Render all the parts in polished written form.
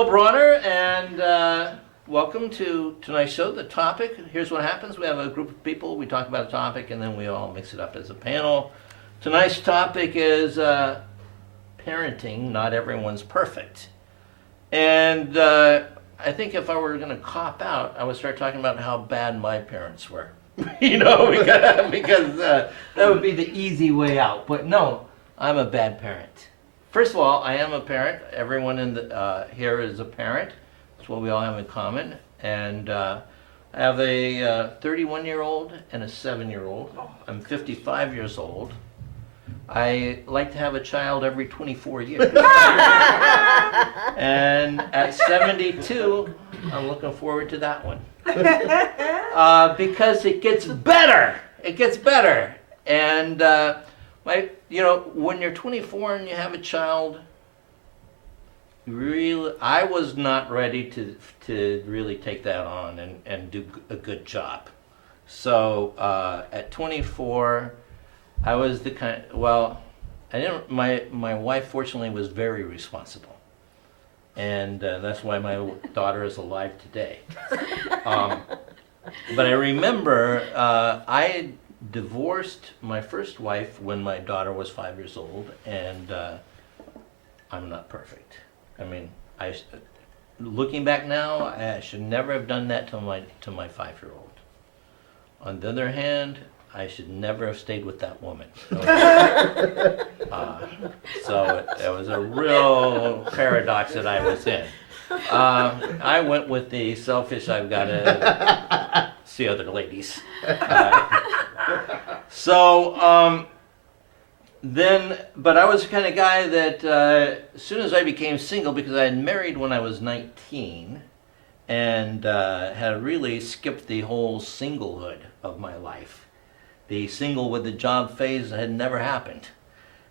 Bill Bronner, and welcome to tonight's show. The topic, here's what happens. We have a group of people, we talk about a topic, and then we all mix it up as a panel. Tonight's topic is parenting. Not everyone's perfect. And I think if I were going to cop out, I would start talking about how bad my parents were. because that would be the easy way out. But no, I'm a bad parent. First of all, I am a parent. Everyone in the, here is a parent. That's what we all have in common. And I have a 31-year-old and a 7-year-old. I'm 55 years old. I like to have a child every 24 years. And at 72, I'm looking forward to that one. Because it gets better. It gets better. And when you're 24 and you have a child, really, I was not ready to really take that on and do a good job. So at 24, I was the kind. My wife fortunately was very responsible, and that's why my daughter is alive today. But I remember I divorced my first wife when my daughter was 5 years old, and I'm not perfect. I mean, looking back now, I should never have done that to my 5-year-old. On the other hand, I should never have stayed with that woman. So it was a real paradox that I was in. I went with the selfish, I've got to see other ladies. But I was the kind of guy that as soon as I became single, because I had married when I was 19 and had really skipped the whole singlehood of my life. The single with the job phase had never happened.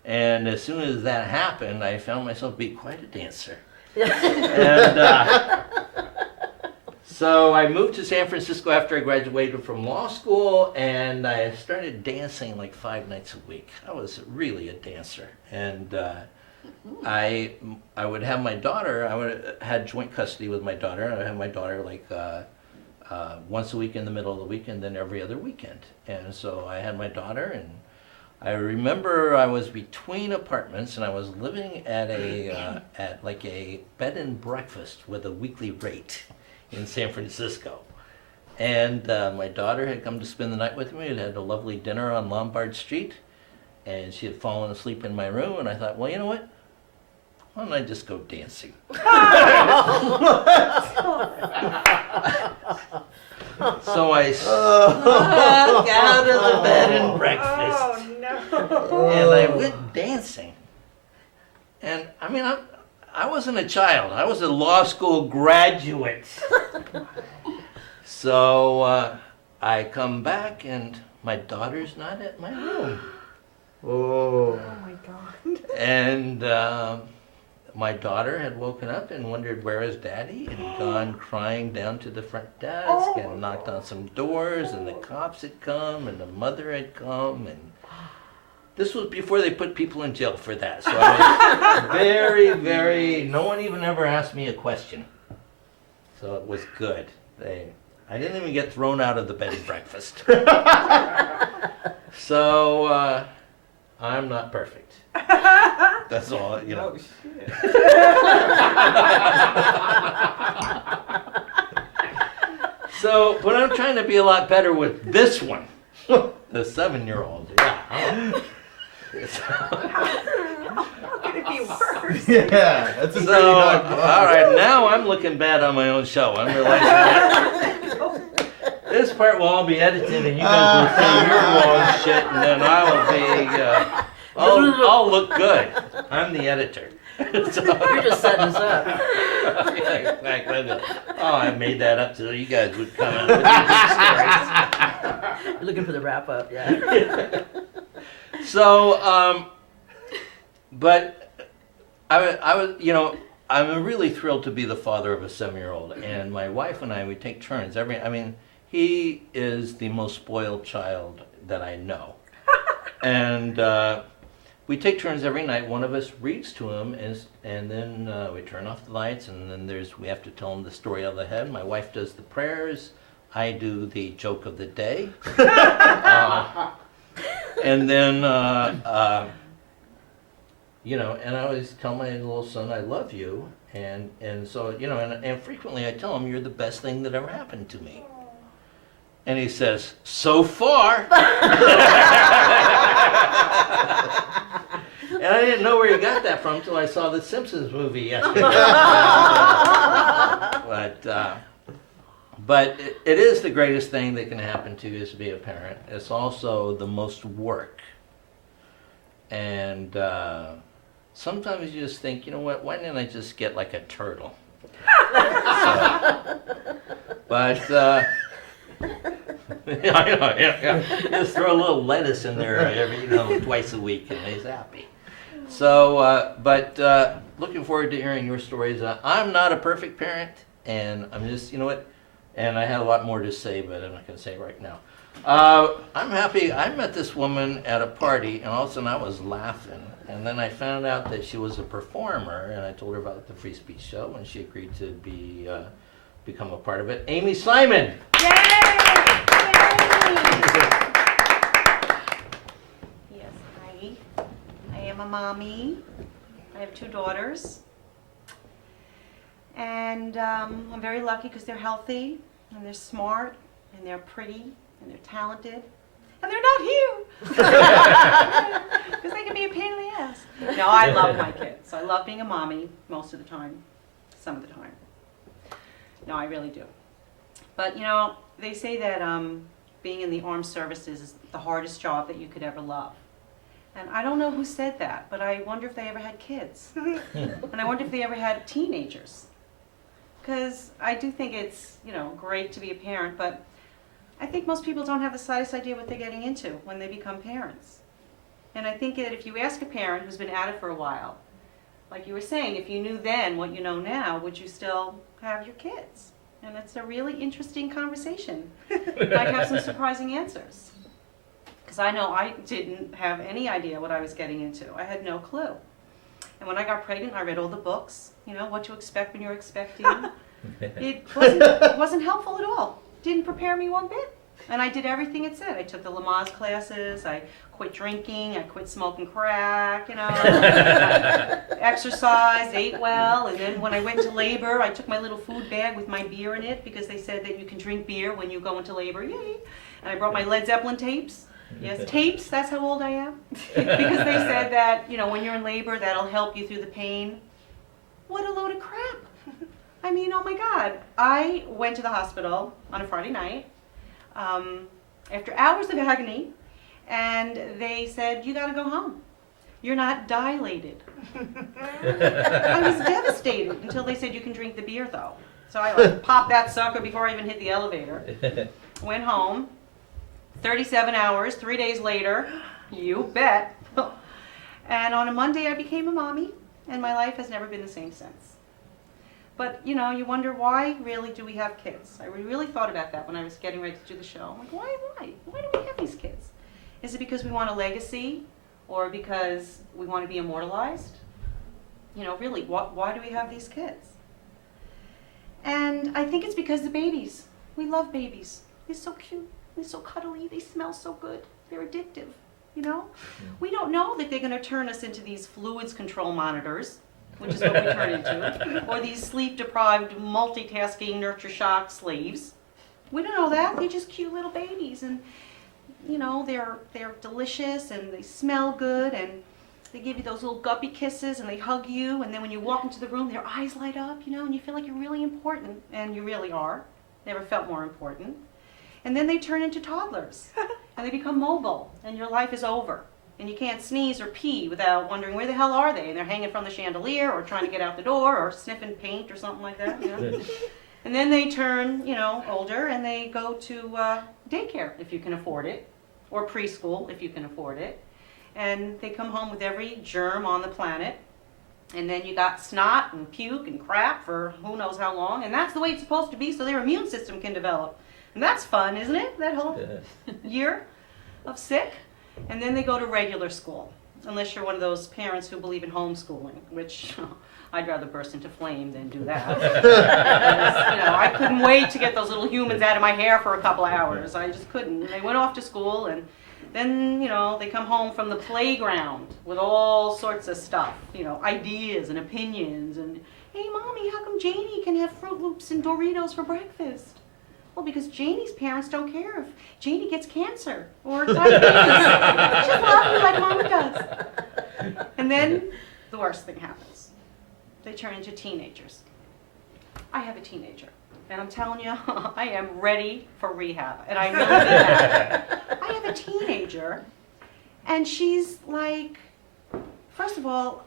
And as soon as that happened, I found myself being quite a dancer. And so I moved to San Francisco after I graduated from law school, and I started dancing like 5 nights a week. I was really a dancer. And I would have my daughter, had joint custody with my daughter, and I would have my daughter like once a week in the middle of the week, and then every other weekend. And so I had my daughter, and I remember I was between apartments, and I was living at a bed and breakfast with a weekly rate in San Francisco. And my daughter had come to spend the night with me. We had a lovely dinner on Lombard Street, and she had fallen asleep in my room, and I thought, well, you know what? Why don't I just go dancing? So I snuck out of the bed and breakfast. Oh, no. And I went dancing. And I mean, I wasn't a child. I was a law school graduate. So I come back and my daughter's not at my room. Oh my God. And my daughter had woken up and wondered where is Daddy, and gone crying down to the front desk and knocked on some doors, and the cops had come and the mother had come, and this was before they put people in jail for that. So I was very, no one even ever asked me a question. So it was good. I didn't even get thrown out of the bed and breakfast. So I'm not perfect. That's all, you know. Oh, shit. So, but I'm trying to be a lot better with this one, the 7-year-old. Yeah. How could it be worse? Yeah, that's a pretty So, hard all right, now I'm looking bad on my own show. I'm realizing that this part will all be edited, and you guys will say your wrong shit, and then I will be, I'll look good. I'm the editor. So, You're just setting us up. yeah, exactly. Oh, I made that up so you guys would come out with your big stories. You're looking for the wrap up, yeah. So, but I was, I'm really thrilled to be the father of a 7-year-old, and my wife and I, we take turns. He is the most spoiled child that I know, and we take turns every night. One of us reads to him, and then we turn off the lights, and then we have to tell him the story of the head. My wife does the prayers. I do the joke of the day. And then, you know, and I always tell my little son, I love you. And so, you know, and frequently I tell him, you're the best thing that ever happened to me. And he says, so far. And I didn't know where he got that from until I saw the Simpsons movie yesterday. But it is the greatest thing that can happen to you is to be a parent. It's also the most work. And sometimes you just think, you know what, why didn't I just get like a turtle? But yeah, I know, yeah. Just throw a little lettuce in there every, twice a week, and he's happy. So, but looking forward to hearing your stories. I'm not a perfect parent, and I'm just, you know what, and I had a lot more to say, but I'm not going to say it right now. I'm happy. I met this woman at a party, and all of a sudden I was laughing, and then I found out that she was a performer, and I told her about the Free Speech Show, and she agreed to become a part of it. Amy Simon! Yay! Yes, hi. I am a mommy. I have 2 daughters. And I'm very lucky because they're healthy, and they're smart, and they're pretty, and they're talented. And they're not here! Because they can be a pain in the ass. No, I love my kids. I love being a mommy most of the time. Some of the time. No, I really do. But, you know, they say that being in the armed services is the hardest job that you could ever love. And I don't know who said that, but I wonder if they ever had kids. And I wonder if they ever had teenagers. Because I do think it's, great to be a parent, but I think most people don't have the slightest idea what they're getting into when they become parents. And I think that if you ask a parent who's been at it for a while, like you were saying, if you knew then what you know now, would you still have your kids? And it's a really interesting conversation. You might have some surprising answers. Because I know I didn't have any idea what I was getting into. I had no clue. And when I got pregnant, I read all the books, what to expect when you're expecting. It wasn't helpful at all. Didn't prepare me one bit. And I did everything it said. I took the Lamaze classes, I quit drinking, I quit smoking crack, exercised, ate well, and then when I went into labor, I took my little food bag with my beer in it because they said that you can drink beer when you go into labor, yay! And I brought my Led Zeppelin tapes. Yes, tapes, that's how old I am. Because they said that, when you're in labor, that'll help you through the pain. What a load of crap. I mean, oh my God. I went to the hospital on a Friday night after hours of agony, and they said, you gotta go home. You're not dilated. I was devastated until they said you can drink the beer though. So I popped that sucker before I even hit the elevator. Went home. 37 hours, 3 days later, you bet. And on a Monday I became a mommy, and my life has never been the same since. But, you wonder why really do we have kids? I really thought about that when I was getting ready to do the show. I'm like, why? Why do we have these kids? Is it because we want a legacy, or because we want to be immortalized? Really, why do we have these kids? And I think it's because the babies. We love babies. They're so cute. They're so cuddly, they smell so good, they're addictive, We don't know that they're going to turn us into these fluids control monitors, which is what we turn into, or these sleep-deprived, multitasking, nurture-shock slaves. We don't know that. They're just cute little babies, and, they're delicious, and they smell good, and they give you those little guppy kisses, and they hug you, and then when you walk into the room, their eyes light up, and you feel like you're really important, and you really are. Never felt more important. And then they turn into toddlers, and they become mobile, and your life is over. And you can't sneeze or pee without wondering where the hell are they? And they're hanging from the chandelier, or trying to get out the door, or sniffing paint or something like that. And then they turn, older, and they go to daycare if you can afford it, or preschool if you can afford it. And they come home with every germ on the planet. And then you got snot and puke and crap for who knows how long. And that's the way it's supposed to be so their immune system can develop. And that's fun, isn't it? That whole year of sick. And then they go to regular school. unless you're one of those parents who believe in homeschooling, which I'd rather burst into flame than do that. Because, I couldn't wait to get those little humans out of my hair for a couple of hours. I just couldn't. And they went off to school, and then, they come home from the playground with all sorts of stuff, ideas and opinions. And, hey, Mommy, how come Janie can have Fruit Loops and Doritos for breakfast? Well, because Janie's parents don't care if Janie gets cancer or diabetes. She just loves me like Mama does. And then the worst thing happens. They turn into teenagers. I have a teenager, and I'm telling you, I am ready for rehab, and I really mean that. I have a teenager, and she's like, first of all,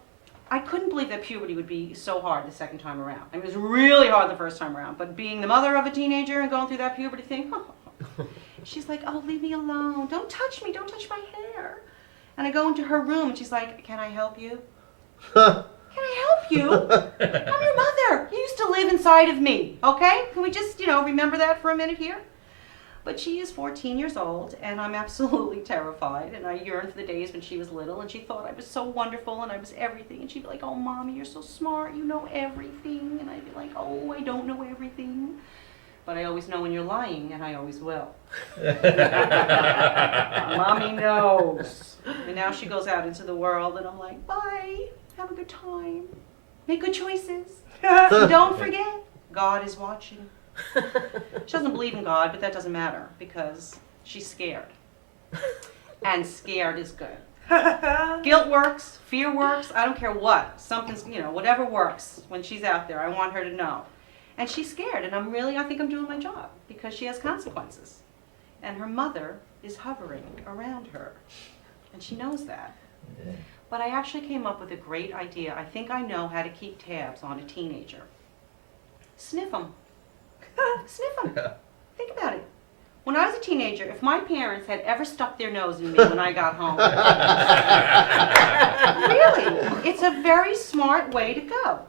I couldn't believe that puberty would be so hard the second time around. I mean, it was really hard the first time around, but being the mother of a teenager and going through that puberty thing, she's like, oh, leave me alone. Don't touch me. Don't touch my hair. And I go into her room, and she's like, can I help you? Can I help you? I'm your mother. You used to live inside of me, okay? Can we just, remember that for a minute here? But she is 14 years old, and I'm absolutely terrified, and I yearn for the days when she was little, and she thought I was so wonderful, and I was everything, and she'd be like, oh, Mommy, you're so smart, you know everything, and I'd be like, oh, I don't know everything. But I always know when you're lying, and I always will. Mommy knows. And now she goes out into the world, and I'm like, bye, have a good time, make good choices. And don't forget, God is watching. She doesn't believe in God, but that doesn't matter because she's scared. And scared is good. Guilt works, fear works, I don't care what. Something's, whatever works when she's out there. I want her to know. And she's scared, and I think I'm doing my job because she has consequences. And her mother is hovering around her. And she knows that. But I actually came up with a great idea. I think I know how to keep tabs on a teenager. Sniff them. Sniff them. Think about it. When I was a teenager, if my parents had ever stuck their nose in me when I got home, really, it's a very smart way to go.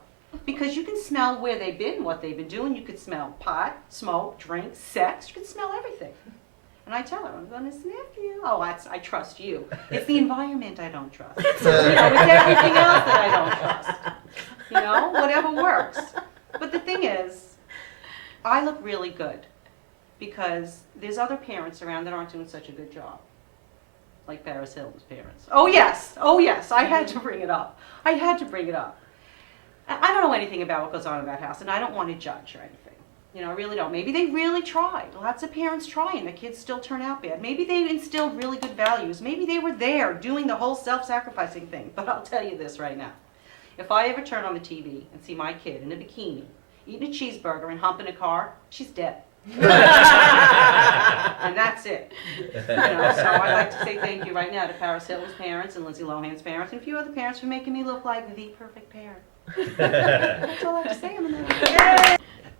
Because you can smell where they've been, what they've been doing. You could smell pot, smoke, drink, sex. You can smell everything. And I tell her, I'm going to sniff you. Oh, I trust you. It's the environment I don't trust. It's everything else that I don't trust. Whatever works. But the thing is, I look really good because there's other parents around that aren't doing such a good job. Like Paris Hilton's parents. Oh yes, I had to bring it up. I don't know anything about what goes on in that house, and I don't want to judge or anything. I really don't. Maybe they really tried. Lots of parents try, and the kids still turn out bad. Maybe they instilled really good values. Maybe they were there doing the whole self-sacrificing thing. But I'll tell you this right now. If I ever turn on the TV and see my kid in a bikini, eating a cheeseburger and humping a car, she's dead. And that's it. So I'd like to say thank you right now to Paris Hilton's parents and Lindsay Lohan's parents and a few other parents for making me look like the perfect parent. That's all I have to say on the matter.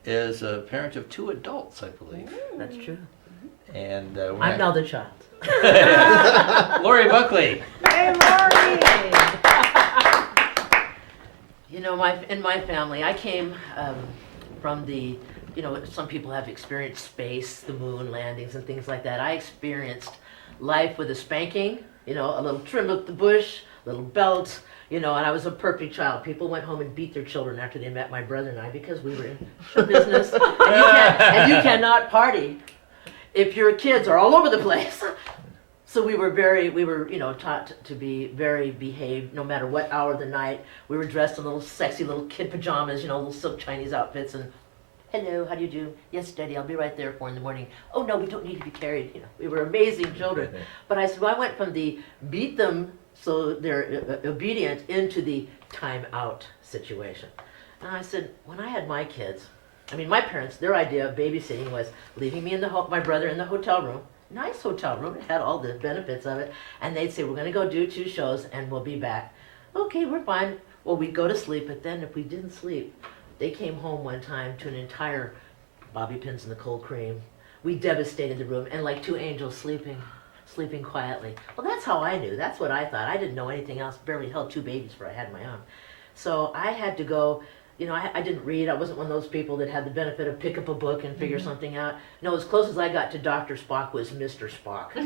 Is a parent of 2 adults, I believe. That's true. And I'm now the child. Laurie Buckley. Hey, Laurie! In my family, I came from the, some people have experienced space, the moon landings and things like that. I experienced life with a spanking, a little trim up the bush, little belt, and I was a perfect child. People went home and beat their children after they met my brother and I because we were in show business. And you cannot party if your kids are all over the place. So we were taught to be very behaved no matter what hour of the night. We were dressed in little sexy little kid pajamas, little silk Chinese outfits and hello, how do you do? Yes, Daddy, I'll be right there 4 a.m. Oh no, we don't need to be carried. We were amazing children. But I went from the beat them so they're obedient into the time out situation. And I said, when I had my kids, my parents, their idea of babysitting was leaving me my brother in the hotel room. Nice hotel room, it had all the benefits of it, and they'd say, we're going to go do 2 shows and we'll be back. Okay, we're fine. Well, we'd go to sleep, but then if we didn't sleep, they came home one time to an entire bobby pins in the cold cream. We devastated the room, and like 2 angels sleeping quietly. Well, that's how I knew. That's what I thought. I didn't know anything else, barely held 2 babies before I had my own. So I had to go you know, I didn't read. I wasn't one of those people that had the benefit of pick up a book and figure something out. No, as close as I got to Dr. Spock was Mr. Spock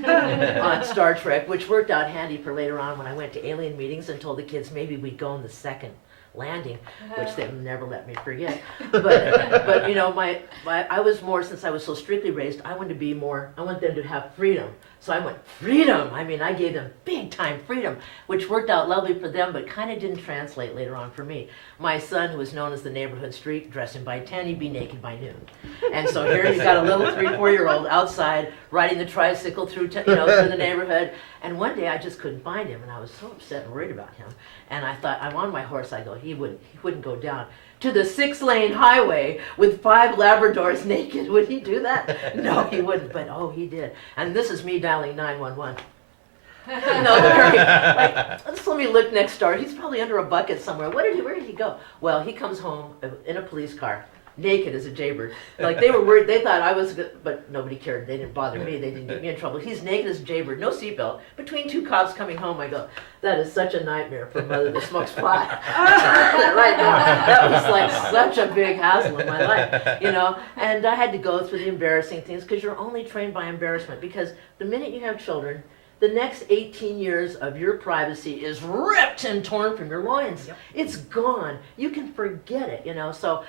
on Star Trek, which worked out handy for later on when I went to alien meetings and told the kids maybe we'd go on the second landing, which they would never let me forget. But you know, I was more, since I was so strictly raised, I wanted to be more, I want them to have freedom. So I went, freedom! I mean, I gave them big time freedom, which worked out lovely for them, but kind of didn't translate later on for me. My son, who was known as the neighborhood streak, dressing by 10, he'd be naked by noon. And so here you got a little 3-4-year-old outside riding the tricycle through, through the neighborhood. And one day I just couldn't find him, and I was so upset and worried about him. And I thought, I'm on my horse. I go, he wouldn't go down to the 6-lane highway with 5 Labradors naked. Would he do that? No, he wouldn't. But oh, he did. And this is me dialing 911. No, let's let me look next door. He's probably under a bucket somewhere. Where did he go? Well, he comes home in a police car, naked as a jaybird. Like, they were worried. They thought I was good, but nobody cared. They didn't bother me. They didn't get me in trouble. He's naked as a jaybird, no seatbelt, between 2 cops coming home. I go, that is such a nightmare for a mother that smokes pot. Right now, that was like such a big hassle in my life, you know. And I had to go through the embarrassing things, because you're only trained by embarrassment. Because the minute you have children, the next 18 years of your privacy is ripped and torn from your loins. Yep. It's gone. You can forget it, you know. So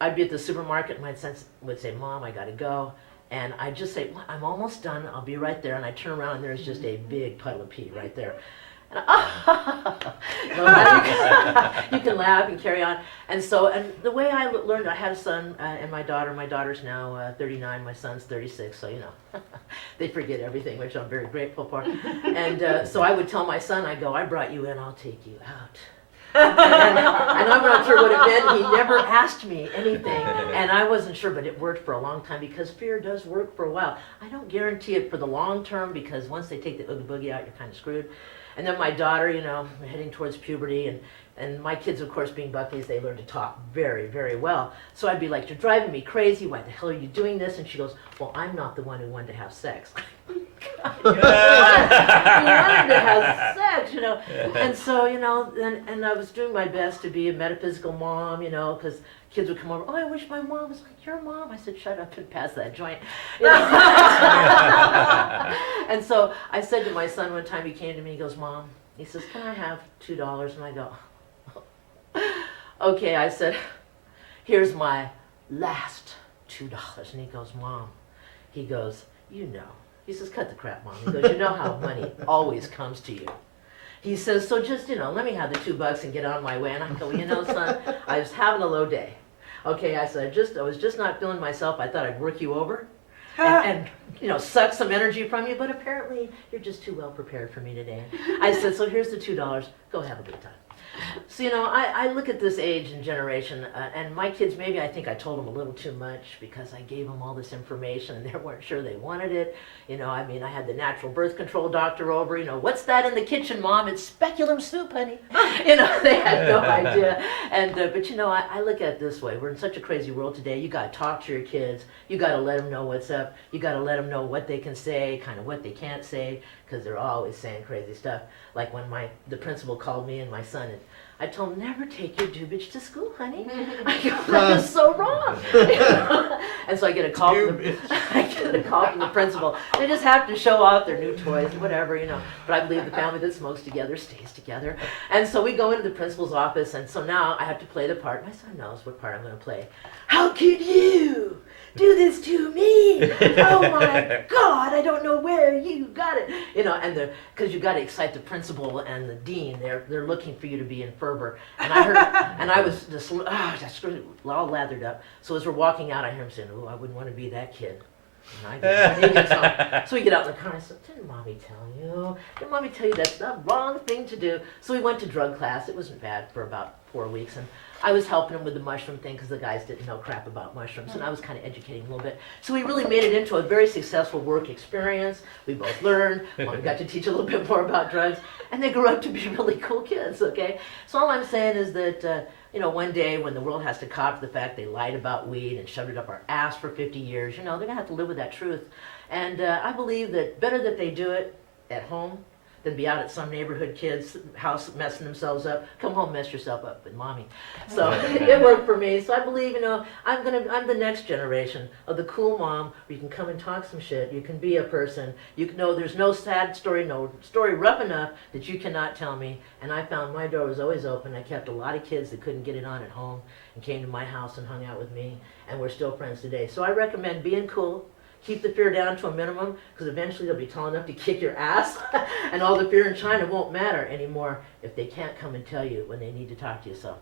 I'd be at the supermarket, and my son would say, Mom, I gotta go. And I'd just say, well, I'm almost done. I'll be right there. And I turn around, and there's just a big puddle of pee right there. And you can laugh and carry on. And so, and the way I learned, I had a son and my daughter. My daughter's now 39, my son's 36, so you know, they forget everything, which I'm very grateful for. And so I would tell my son, I go, I brought you in, I'll take you out. And I'm not sure what it meant. He never asked me anything, and I wasn't sure, but it worked for a long time, because fear does work for a while. I don't guarantee it for the long term, because once they take the oogie boogie out, you're kind of screwed. And then my daughter, you know, heading towards puberty, and my kids, of course, being Buckleys, they learn to talk very, very well. So I'd be like, you're driving me crazy. Why the hell are you doing this? And she goes, well, I'm not the one who wanted to have sex. You wanted to have sex, you know. And so, you know, and I was doing my best to be a metaphysical mom, you know, because kids would come over, oh, I wish my mom was like your mom. I said, shut up and pass that joint. You know? And so I said to my son one time, he came to me, he goes, Mom, he says, can I have $2? And I go, okay. I said, here's my last $2. And he goes, Mom, he goes, you know. He says, cut the crap, Mom. He goes, you know how money always comes to you. He says, so just, you know, let me have the $2 and get on my way. And I go, well, you know, son, I was having a low day. Okay, I said, I was just not feeling myself. I thought I'd work you over and you know, suck some energy from you, but apparently you're just too well prepared for me today. I said, so here's the $2. Go have a good time. So, you know, I look at this age and generation, and my kids, maybe I think I told them a little too much, because I gave them all this information and they weren't sure they wanted it. You know, I mean, I had the natural birth control doctor over, you know, what's that in the kitchen, Mom? It's speculum soup, honey. You know, they had no idea. And, but you know, I look at it this way. We're in such a crazy world today. You got to talk to your kids. You got to let them know what's up. You got to let them know what they can say, kind of what they can't say, because they're always saying crazy stuff. Like when the principal called me and my son, and I told him, never take your dubage to school, honey. I go, that is so wrong. And so I get a call from the principal. They just have to show off their new toys and whatever, you know. But I believe the family that smokes together stays together. And so we go into the principal's office, and so now I have to play the part. My son knows what part I'm going to play. How could you do this to me? Oh my God, I don't know where you got it. You know, and because you got to excite the principal and the dean. They're looking for you to be in fervor. And I heard, and I was just all lathered up. So as we're walking out, I hear him saying, "Oh, I wouldn't want to be that kid." And he gets home. So we get out in the car, and I said, didn't Mommy tell you? Didn't Mommy tell you that's the wrong thing to do? So we went to drug class. It wasn't bad for about 4 weeks, and I was helping him with the mushroom thing, because the guys didn't know crap about mushrooms, and I was kind of educating a little bit. So we really made it into a very successful work experience. We both learned. Mommy got to teach a little bit more about drugs, and they grew up to be really cool kids, okay? So all I'm saying is that, you know, one day when the world has to cop the fact they lied about weed and shoved it up our ass for 50 years, you know, they're going to have to live with that truth. And I believe that better that they do it at home than be out at some neighborhood kid's house messing themselves up. Come home, mess yourself up with mommy. So it worked for me. So I believe, I'm the next generation of the cool mom where you can come and talk some shit. You can be a person. You can know there's no sad story, no story rough enough that you cannot tell me. And I found my door was always open. I kept a lot of kids that couldn't get it on at home and came to my house and hung out with me. And we're still friends today. So I recommend being cool. Keep the fear down to a minimum, because eventually they'll be tall enough to kick your ass, and all the fear in China won't matter anymore if they can't come and tell you when they need to talk to you. So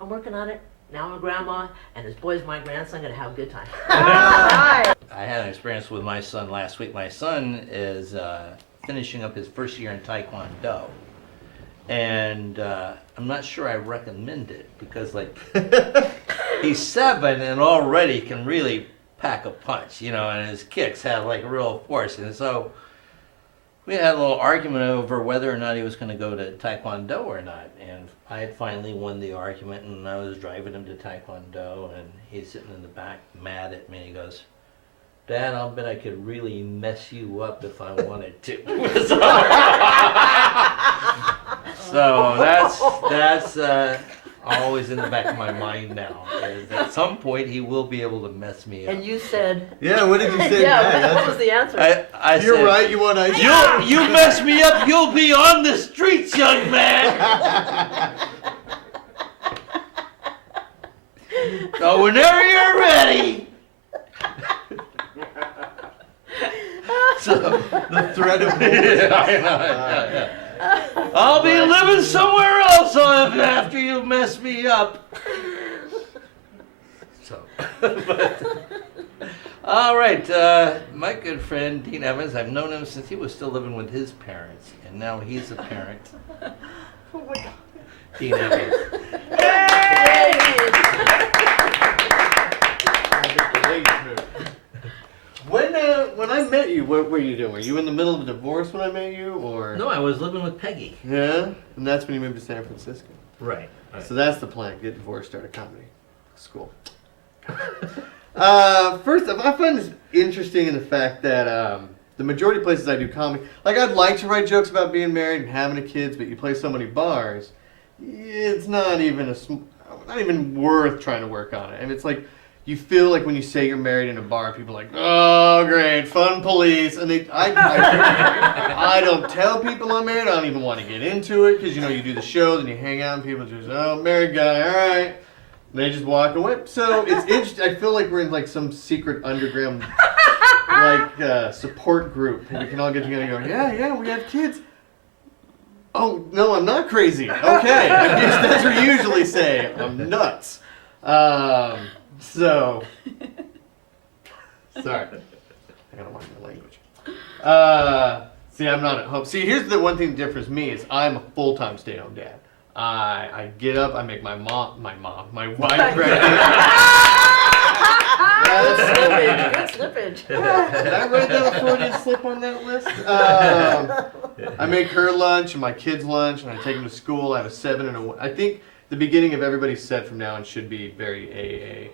I'm working on it. Now I'm a grandma, and this boy's my grandson. I'm going to have a good time. Alright. I had an experience with my son last week. My son is finishing up his first year in Taekwondo. And I'm not sure I recommend it because, like, he's 7 and already can really pack a punch, and his kicks have, like, real force. And so we had a little argument over whether or not he was going to go to Taekwondo or not. And I had finally won the argument, and I was driving him to Taekwondo, and he's sitting in the back mad at me. He goes, "Dad, I'll bet I could really mess you up if I wanted to." So that's always in the back of my mind now. Is at some point he will be able to mess me up. And you said... Yeah, what did you say? Yeah, what was the answer? I You're said, right, you want ice You mess me up, you'll be on the streets, young man. So whenever you're ready. So The threat of yeah. I'll be living somewhere else after you mess me up. So, all right, my good friend Dean Evans, I've known him since he was still living with his parents, and now he's a parent. Oh my God. Dean Evans. When I met you, what were you doing? Were you in the middle of a divorce when I met you, or? No, I was living with Peggy. Yeah, and that's when you moved to San Francisco. Right. So that's the plan: get divorced, start a comedy school. First off, I find this interesting in the fact that the majority of places I do comedy, like I'd like to write jokes about being married and having a kids, but you play so many bars, it's not even worth trying to work on it. And it's like, you feel like when you say you're married in a bar, people are like, "Oh, great, fun police," and I don't tell people I'm married. I don't even want to get into it because you do the shows and you hang out and people just, "Oh, married guy, all right," and they just walk away. So it's interesting. I feel like we're in like some secret underground support group, and we can all get together and go, "Yeah, we have kids." Oh no, I'm not crazy. Okay, I guess that's what you usually say. I'm nuts. So, sorry, I gotta watch my language. See, I'm not at home. See, here's the one thing that differs me is I'm a full-time stay-at-home dad. I get up, I make my wife breakfast. Good slippage. Did I write down a Freudian slip on that list? I make her lunch and my kids' lunch, and I take them to school. I have a 7 and a 1. I think the beginning of everybody's set from now on should be very AA.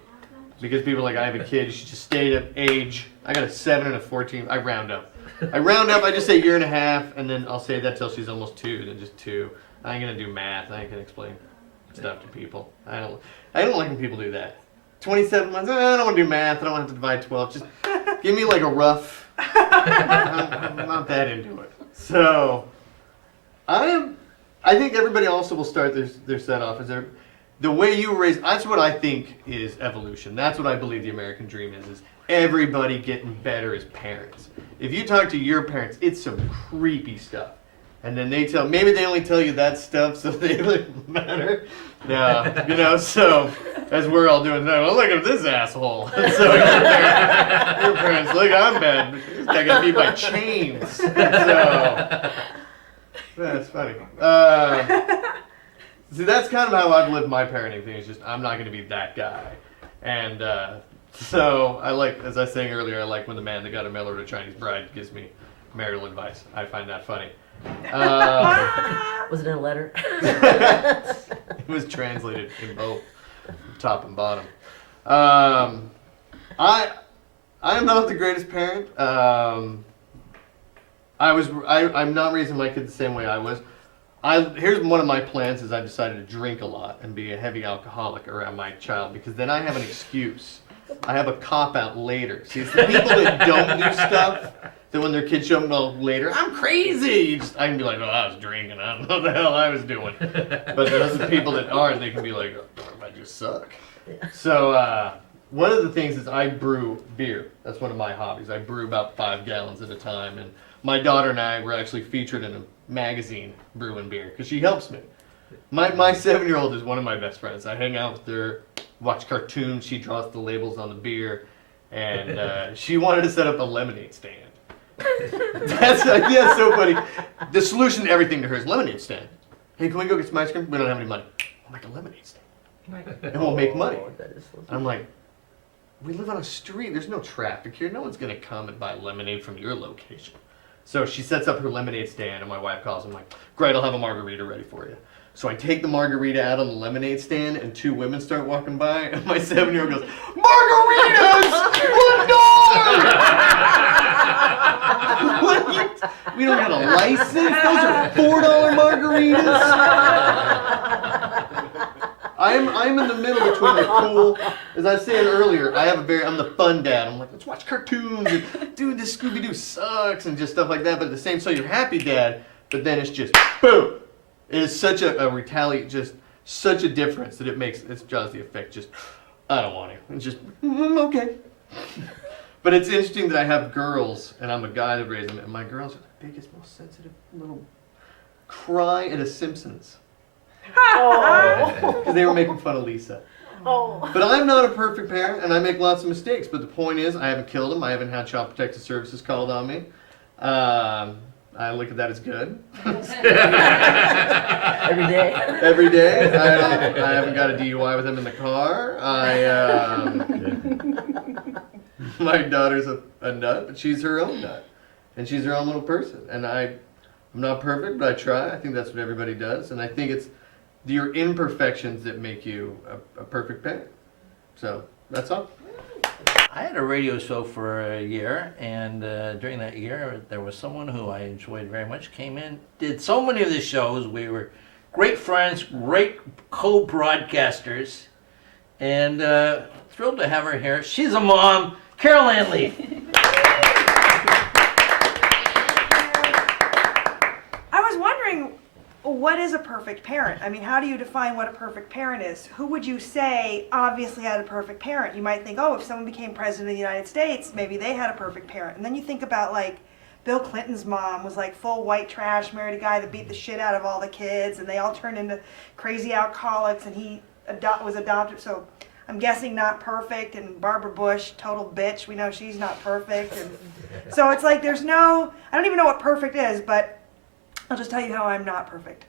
Because people are like, I have a kid, you should just stay at age. I got a 7 and a 14. I round up. I just say 1.5 years, and then I'll say that till she's almost 2, then just 2. I ain't gonna do math. I ain't gonna explain stuff to people. I don't like when people do that. 27 months, I don't want to do math. I don't want to divide 12. Just give me like a rough. I'm not that into it. So, I think everybody also will start their set off as the way you were raised. That's what I think is evolution. That's what I believe the American dream is everybody getting better as parents. If you talk to your parents, it's some creepy stuff. And then maybe they only tell you that stuff so they look better. No, so as we're all doing now, well, look at this asshole. So your parents, look, I'm bad. This guy got beat by chains. So that's funny. See, that's kind of how I've lived my parenting thing. It's just I'm not going to be that guy. And so I like, as I was saying earlier, I like when the man that got a mail order Chinese bride gives me marital advice. I find that funny. Was it in a letter? It was translated in both, top and bottom. I am not the greatest parent. I'm not raising my kids the same way I was. Here's one of my plans is I've decided to drink a lot and be a heavy alcoholic around my child because then I have an excuse. I have a cop out later. See, it's the people that don't do stuff that when their kids show up later, I'm crazy. I can be like, oh, I was drinking. I don't know what the hell I was doing. But those are the people that aren't. They can be like, oh, I just suck. So one of the things is I brew beer. That's one of my hobbies. I brew about 5 gallons at a time. And my daughter and I were actually featured in a magazine brewing beer because she helps me. My 7-year-old is one of my best friends. I hang out with her, watch cartoons. She draws the labels on the beer. And she wanted to set up a lemonade stand. That's so funny. The solution to everything to her is lemonade stand. Hey, can we go get some ice cream? We don't have any money. We'll make a lemonade stand. And we'll make money. I'm like, we live on a street. There's no traffic here. No one's going to come and buy lemonade from your location. So she sets up her lemonade stand, and my wife calls. I'm like, great, I'll have a margarita ready for you. So I take the margarita out on the lemonade stand, and 2 women start walking by, and my 7-year-old goes, margaritas! $1! We don't have a license. Those are $4 margaritas. I'm in the middle between the cool, as I was saying earlier, I'm the fun dad. I'm like, let's watch cartoons, and dude, this Scooby-Doo sucks, and just stuff like that. But at the same time, you're happy dad, but then it's just, boom. It is such just such a difference that it's just the effect, just, I don't want to. It's just, okay. But it's interesting that I have girls, and I'm a guy that raised them, and my girls are the biggest, most sensitive little cry at a Simpsons. Because they were making fun of Lisa. Oh. But I'm not a perfect parent, and I make lots of mistakes. But the point is, I haven't killed them. I haven't had Child Protective Services called on me. I look at that as good. Every day. Every day. I haven't got a DUI with them in the car. My daughter's a nut, but she's her own nut. And she's her own little person. And I'm not perfect, but I try. I think that's what everybody does. And I think it's your imperfections that make you a perfect parent. So that's all. I had a radio show for a year, and during that year, there was someone who I enjoyed very much, came in, did so many of the shows. We were great friends, great co-broadcasters, and thrilled to have her here. She's a mom, Carol Ann Leif. I was wondering, what is a perfect parent? I mean, how do you define what a perfect parent is? Who would you say obviously had a perfect parent? You might think, oh, if someone became president of the United States, maybe they had a perfect parent. And then you think about, like, Bill Clinton's mom was like full white trash, married a guy that beat the shit out of all the kids, and they all turned into crazy alcoholics, and he was adopted. So I'm guessing not perfect. And Barbara Bush, total bitch. We know she's not perfect. And so it's like I don't even know what perfect is, but I'll just tell you how I'm not perfect.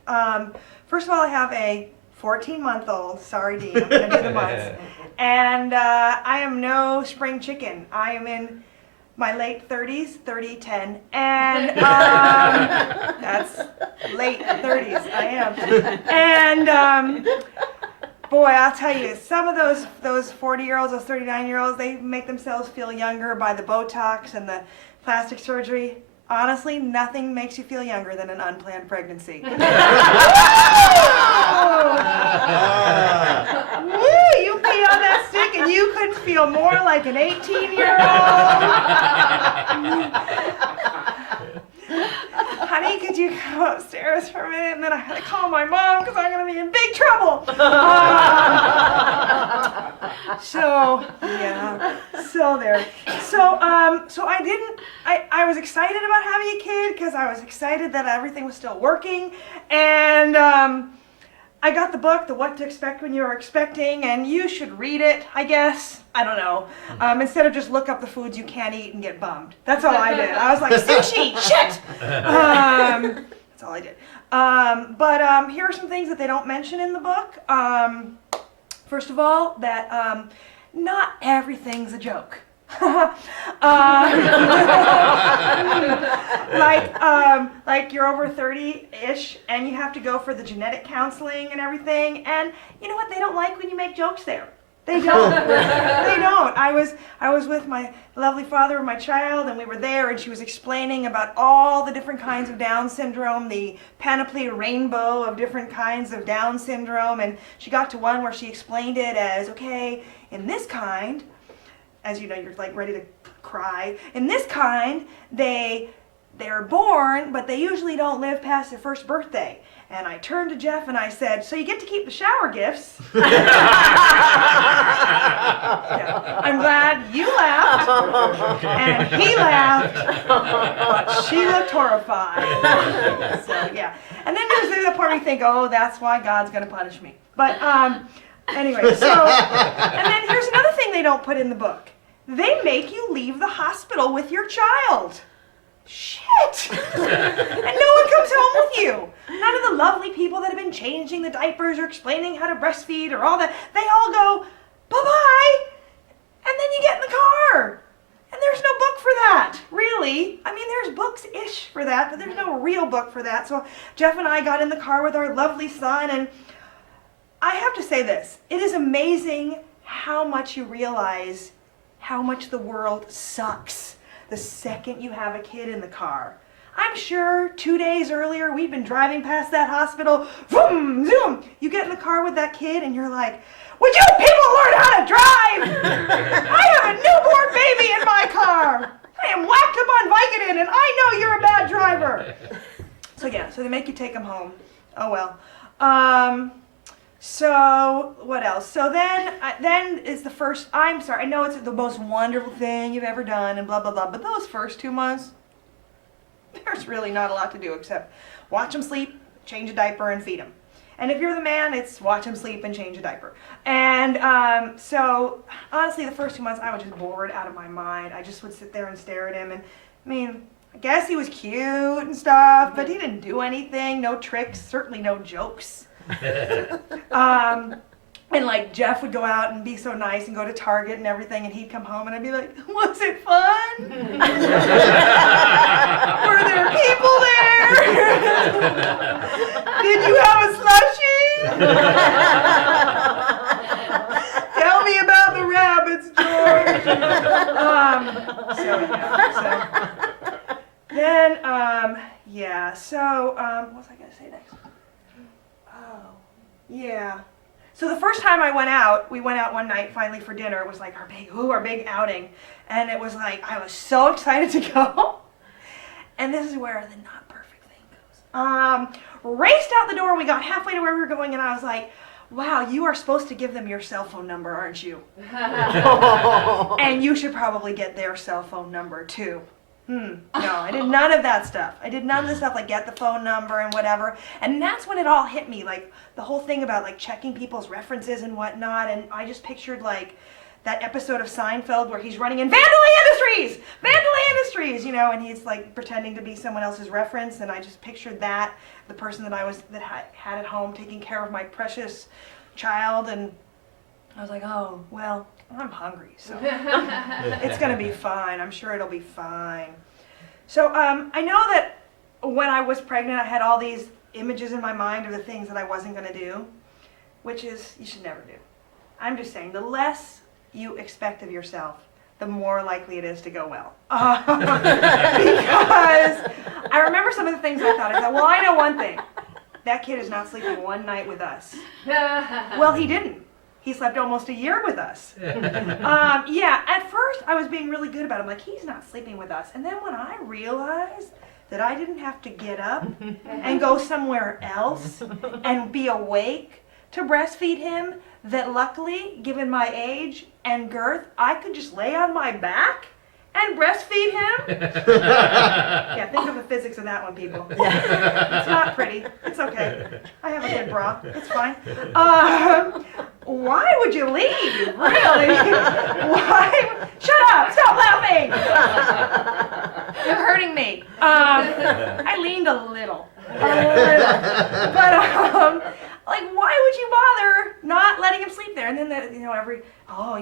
First of all, I have a 14-month-old. Sorry, Dean, I'm going to do the months. And I am no spring chicken. I am in my late 30s, 30-10. And that's late 30s, I am. And boy, I'll tell you, some of those 40-year-olds, those 39-year-olds, they make themselves feel younger by the Botox and the plastic surgery. Honestly, nothing makes you feel younger than an unplanned pregnancy. Woo! You pee on that stick and you couldn't feel more like an 18-year-old. Honey, could you come upstairs for a minute? And then I had to call my mom because I'm going to be in big trouble. So there. So I was excited about having a kid because I was excited that everything was still working. And I got the book, The What to Expect When You Are Expecting, and you should read it, I guess. I don't know. Instead of just look up the foods you can't eat and get bummed. That's all I did. I was like, sushi, shit! That's all I did. But here are some things that they don't mention in the book. First of all, that not everything's a joke. Like you're over 30-ish and you have to go for the genetic counseling and everything, and you know what they don't like when you make jokes there? They don't. They don't. I was with my lovely father of my child, and we were there, and she was explaining about all the different kinds of Down syndrome, the panoply rainbow of different kinds of Down syndrome, and she got to one where she explained it as, okay, in this kind, as you know, you're like ready to cry. In this kind, they're born, but they usually don't live past their first birthday. And I turned to Jeff and I said, so you get to keep the shower gifts. Yeah. I'm glad you laughed, and he laughed, but she looked horrified. So, yeah. And then there's the part where you think, oh, that's why God's going to punish me. But anyway, so, and then here's another thing they don't put in the book. They make you leave the hospital with your child. Shit! And no one comes home with you. None of the lovely people that have been changing the diapers or explaining how to breastfeed or all that, they all go, bye-bye, and then you get in the car. And there's no book for that, really. I mean, there's books-ish for that, but there's no real book for that. So Jeff and I got in the car with our lovely son, and I have to say this. It is amazing how much you realize how much the world sucks the second you have a kid in the car. I'm sure 2 days earlier we'd been driving past that hospital, vroom, zoom. You get in the car with that kid and you're like, would you people learn how to drive? I have a newborn baby in my car. I am whacked up on Vicodin and I know you're a bad driver. So yeah, so they make you take them home. Oh well. So what else? So then is the first, I'm sorry, I know it's the most wonderful thing you've ever done and blah, blah, blah, but those first 2 months, there's really not a lot to do except watch them sleep, change a diaper, and feed them. And if you're the man, it's watch them sleep and change a diaper. And so honestly, the first 2 months, I was just bored out of my mind. I just would sit there and stare at him. And I mean, I guess he was cute and stuff, but he didn't do anything, no tricks, certainly no jokes. And like Jeff would go out and be so nice and go to Target and everything, and he'd come home and I'd be like, was it fun? Were there people there? Did you have a slushie? Tell me about the rabbits, George. What was I going to say next? Yeah. So the first time I went out, we went out one night finally for dinner. It was like our big outing. And it was like, I was so excited to go. And this is where the not perfect thing goes. Raced out the door, we got halfway to where we were going, and I was like, wow, you are supposed to give them your cell phone number, aren't you? And you should probably get their cell phone number too. No, I did none of that stuff. I did none of the stuff like get the phone number and whatever. And that's when it all hit me, like the whole thing about like checking people's references and whatnot. And I just pictured like that episode of Seinfeld where he's running in Vandalay Industries, you know, and he's like pretending to be someone else's reference. And I just pictured that, the person that had at home taking care of my precious child. And I was like, oh, well, I'm hungry, so it's going to be fine. I'm sure it'll be fine. So I know that when I was pregnant, I had all these images in my mind of the things that I wasn't going to do, which is you should never do. I'm just saying, the less you expect of yourself, the more likely it is to go well. Because I remember some of the things I thought, well, I know one thing. That kid is not sleeping one night with us. Well, he didn't. He slept almost a year with us. Yeah, at first I was being really good about it. I'm like, he's not sleeping with us. And then when I realized that I didn't have to get up and go somewhere else and be awake to breastfeed him, that luckily, given my age and girth, I could just lay on my back and breastfeed him. Yeah, think of the physics of that one, people. It's not pretty. It's okay. I have a good bra. It's fine. Why would you leave? Really? Why? Shut up! Stop laughing! You're hurting me. I leaned a little. But like, why would you bother not letting him sleep there? And then,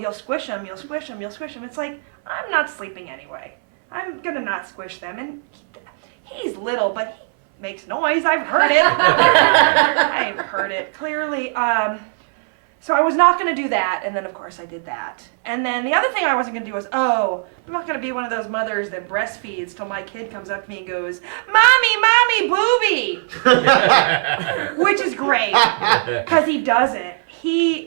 you'll squish him, you'll squish him, you'll squish him. It's like, I'm not sleeping anyway. I'm gonna not squish them. And he's little, but he makes noise. I've heard it. I've heard it clearly. So I was not going to do that, and then of course I did that. And then the other thing I wasn't going to do was, I'm not going to be one of those mothers that breastfeeds till my kid comes up to me and goes, Mommy, booby! Which is great, because he doesn't. He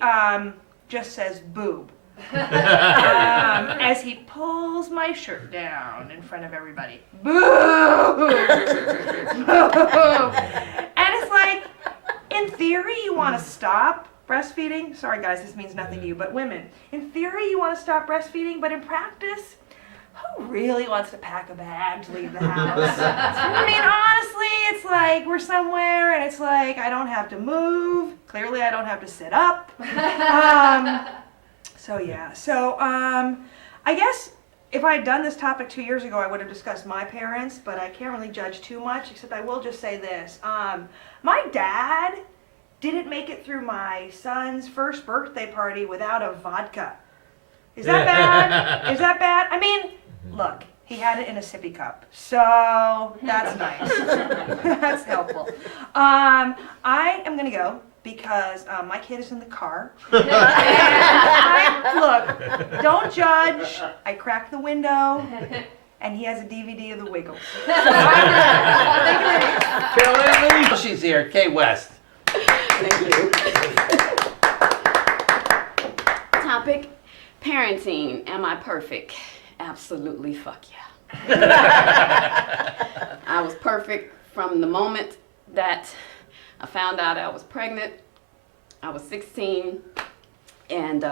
just says boob. As he pulls my shirt down in front of everybody. Boob! And it's like, in theory, you want to stop breastfeeding. Sorry guys, this means nothing to you, but women. In theory, you want to stop breastfeeding, but in practice, who really wants to pack a bag to leave the house? I mean, honestly, it's like we're somewhere and it's like I don't have to move. Clearly, I don't have to sit up. I guess if I had done this topic 2 years ago, I would have discussed my parents, but I can't really judge too much, except I will just say this. My dad didn't make it through my son's first birthday party without a vodka. Is that bad? Is that bad? I mean, look, he had it in a sippy cup, so that's nice. That's helpful. I am gonna go because my kid is in the car. Look, don't judge. I cracked the window, and he has a DVD of The Wiggles. Carolyn, she's here. Kay West. Thank you. Topic, parenting. Am I perfect? Absolutely fuck yeah. I was perfect from the moment that I found out I was pregnant. I was 16 and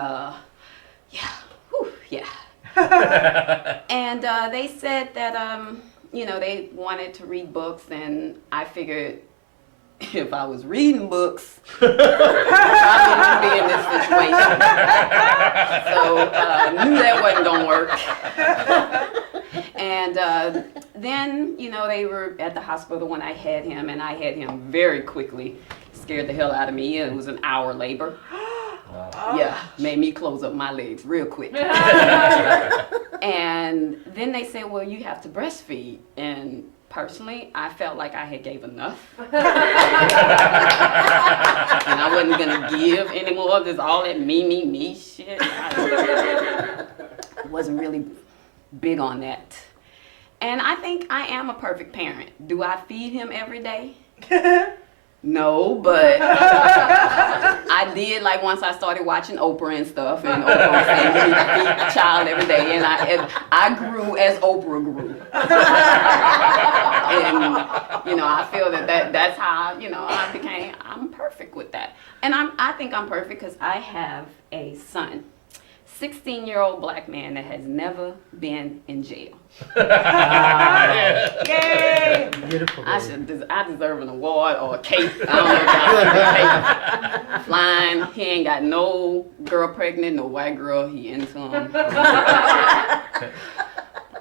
and they said that they wanted to read books, and I figured if I was reading books, I wouldn't be in this situation. So knew that wasn't gonna work. And then, they were at the hospital when I had him, and I had him very quickly. Scared the hell out of me. It was an hour labor. Yeah, made me close up my legs real quick. And then they said, well, you have to breastfeed. And personally, I felt like I had gave enough. And I wasn't gonna give any more of this, all that me shit. I wasn't really big on that. And I think I am a perfect parent. Do I feed him every day? No, but I did, like, once I started watching Oprah and stuff, and Oprah was saying you need to feed the child every day, and I grew as Oprah grew. And, I feel that's how, I'm perfect with that. And I think I'm perfect because I have a son, 16-year-old black man that has never been in jail. Yay! Beautiful. I deserve an award or a cape. I don't know if y'all see the cape. Flying. He ain't got no girl pregnant, no white girl he into him. I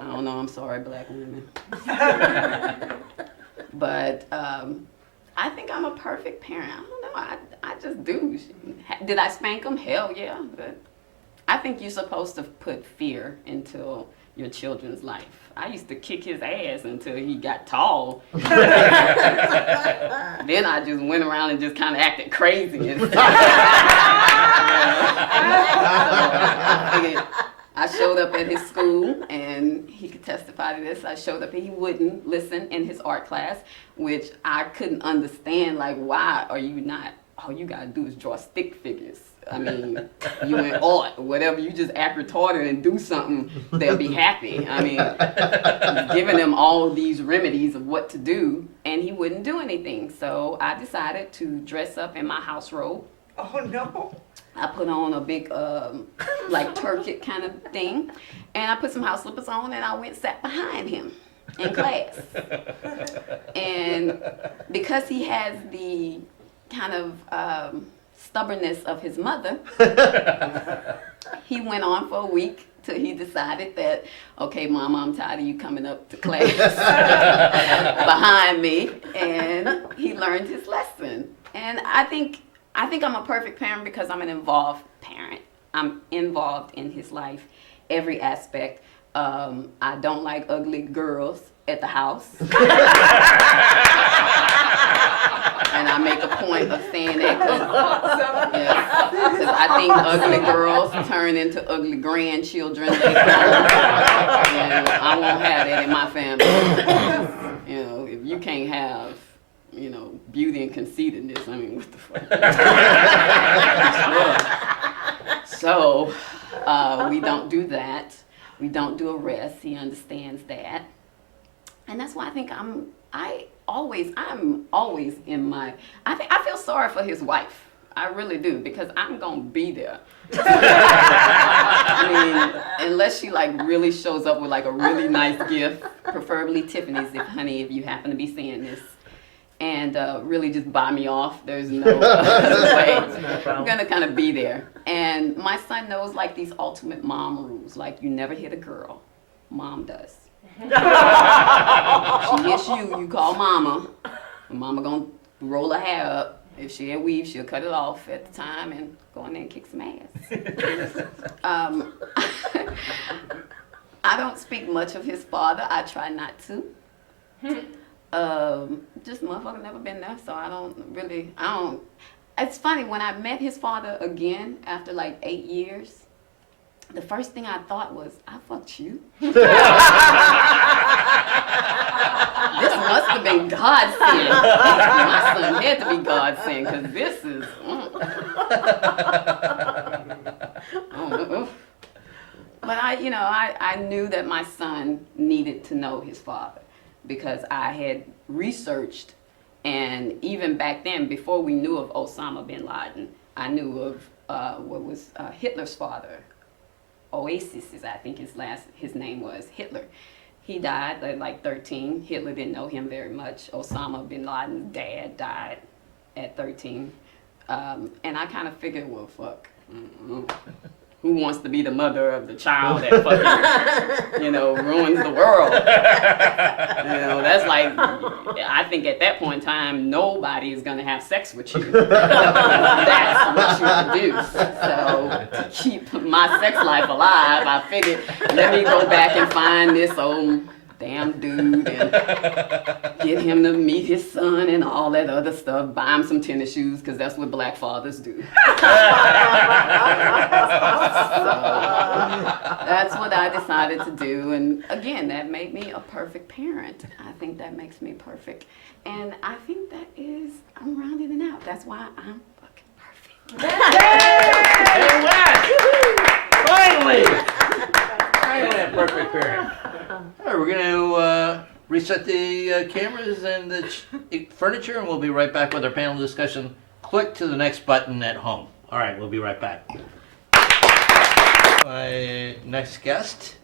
don't know. I'm sorry, black women. But I think I'm a perfect parent. I don't know. I just do. Did I spank him? Hell yeah. But I think you're supposed to put fear into your children's life. I used to kick his ass until he got tall. Then I just went around and just kind of acted crazy and stuff. I showed up at his school, and he could testify to this. I showed up and he wouldn't listen in his art class, which I couldn't understand. Like, why are you not? All you gotta do is draw stick figures. I mean, you in art, whatever, you just act retarded and do something, they'll be happy. I mean, giving them all these remedies of what to do, and he wouldn't do anything. So I decided to dress up in my house robe. Oh no. I put on a big, like turkey kind of thing, and I put some house slippers on, and I went sat behind him in class. And because he has the kind of stubbornness of his mother, he went on for a week till he decided that, okay, Mama, I'm tired of you coming up to class behind me, and he learned his lesson. And I think I'm a perfect parent because I'm an involved parent. I'm involved in his life, every aspect. I don't like ugly girls at the house. And I make a point of saying that because I I think ugly girls turn into ugly grandchildren. And I won't have that in my family. You know, if you can't have, you know, beauty and conceitedness, I mean, what the fuck? So, we don't do that. We don't do arrests. He understands that. And that's why I think I'm always in my, I feel sorry for his wife. I really do, because I'm gonna be there. I mean, unless she like really shows up with like a really nice gift, preferably Tiffany's, if you happen to be seeing this, and really just buy me off. There's no other way. I'm gonna kind of be there. And my son knows like these ultimate mom rules, like you never hit a girl. Mom does. She hits you, you call mama. Mama gonna roll her hair up. If she had weave, she'll cut it off at the time and go in there and kick some ass. I don't speak much of his father. I try not to. Just motherfucker never been there, so I don't. It's funny, when I met his father again after like 8 years, the first thing I thought was, I fucked you. This must have been God sent. My son had to be God sent, because this is. But I knew that my son needed to know his father, because I had researched, and even back then, before we knew of Osama bin Laden, I knew of what was Hitler's father. Oasis is, I think his name was, Hitler. He died at like 13. Hitler didn't know him very much. Osama bin Laden's dad died at 13. And I kind of figured, well, fuck. Who wants to be the mother of the child that fucking, ruins the world? That's like, I think at that point in time, nobody is going to have sex with you. That's what you produce. So to keep my sex life alive, I figured, let me go back and find this old damn dude and get him to meet his son and all that other stuff. Buy him some tennis shoes, because that's what black fathers do. So that's what I decided to do. And again, that made me a perfect parent. I think that makes me perfect. And I think that is, I'm rounding it out. That's why I'm fucking perfect. Finally! Finally, a perfect parent. All right, we're going to reset the cameras and the furniture, and we'll be right back with our panel discussion. Click to the next button at home. All right, we'll be right back. My next guest